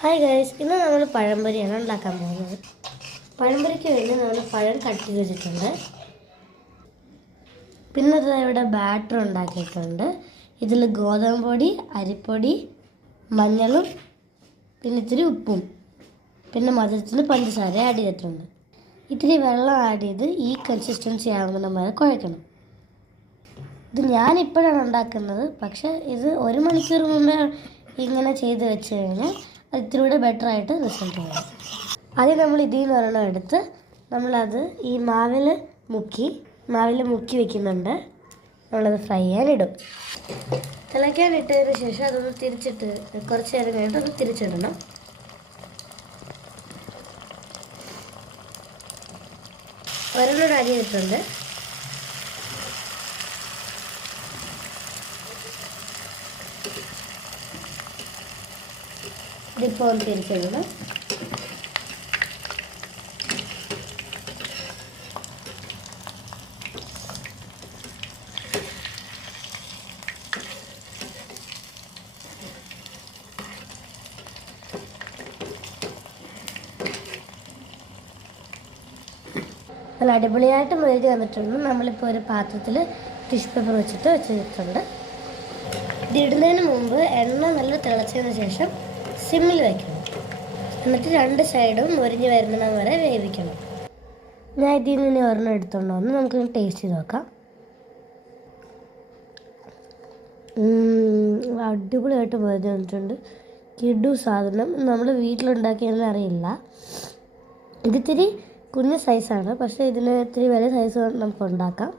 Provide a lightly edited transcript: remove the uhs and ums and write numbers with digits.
Hi guys, ഇന്ന് നമ്മൾ പഴംപൊരിയാണ് ഉണ്ടാക്കാൻ പോകുന്നത്. പഴംപൊരിക്ക് വേണ്ടി നമ്മൾ പഴം കട്ട് ചെയ്ത് വെച്ചിട്ടുണ്ട്. പിന്നെ ഇവിടെ ബാറ്റർ ഉണ്ടാക്കിയിട്ടുണ്ട്. ഇതിൽ ഗോതമ്പ് പൊടി, അരിപ്പൊടി, മഞ്ഞളും പിന്നെ ഇത്തിരി ഉപ്പും പിന്നെ മധുരത്തിന് പഞ്ചസാര ആഡ് ചെയ്തിട്ടുണ്ട്. ഇത്തിരി വെള്ളം ആഡ് ചെയ്ത് ഈ കൺസിസ്റ്റൻസി ആകുമ്പോൾ വരെ കുഴക്കണം. ഇത് ഞാനിപ്പോഴാണ് ഉണ്ടാക്കുന്നത്, പക്ഷേ ഇത് 1 മണിക്കൂർ മുമ്പേ ഇങ്ങനെ ചെയ്ത് വെച്ച് കഴിഞ്ഞാൽ അത് ഇത്തിരി കൂടെ ബെറ്ററായിട്ട് റിസൾട്ട് വരും. ആദ്യം നമ്മൾ ഇതിൽ നിന്ന് ഒരെണ്ണം എടുത്ത് നമ്മളത് ഈ മാവിൽ മുക്കി വെക്കുന്നുണ്ട്. നമ്മളത് ഫ്രൈ ചെയ്യാനിടും. തിളയ്ക്കാനിട്ടതിന് ശേഷം അതൊന്ന് തിരിച്ചിട്ട് കുറച്ച് നേരം കഴിഞ്ഞിട്ട് അത് തിരിച്ചിടണം. ഒരെണ്ണം അരി ഇട്ടുണ്ട്. ഇതിപ്പോൾ ഒന്ന് തിരിച്ചിടണം. നല്ല അടിപൊളിയായിട്ട് മെഴുകി വന്നിട്ടുണ്ട്. നമ്മളിപ്പോൾ ഒരു പാത്രത്തിൽ ടിഷ്യൂ പേപ്പർ വെച്ചിട്ടുണ്ട്. ഇതിടുന്നതിന് മുമ്പ് എണ്ണ നല്ല തിളച്ചതിന് ശേഷം സിമ്മിൽ വയ്ക്കണം. എന്നിട്ട് 2 സൈഡും മുരിഞ്ഞ് വരുന്നിടം വരെ വേവിക്കണം. ഞാൻ ഇതിൽ നിന്ന് ഒരെണ്ണം എടുത്തുകൊണ്ട് വന്ന് നമുക്ക് ടേസ്റ്റ് ചെയ്ത് നോക്കാം. അടിപൊളിയായിട്ട് മുരിഞ്ഞ് വന്നിട്ടുണ്ട്. കിഡു സാധനം നമ്മൾ വീട്ടിലുണ്ടാക്കിയെന്ന് അറിയില്ല. ഇതിത്തിരി കുഞ്ഞ് സൈസാണ്, പക്ഷേ ഇതിന് ഇത്തിരി വലിയ സൈസ് നമുക്ക് ഉണ്ടാക്കാം.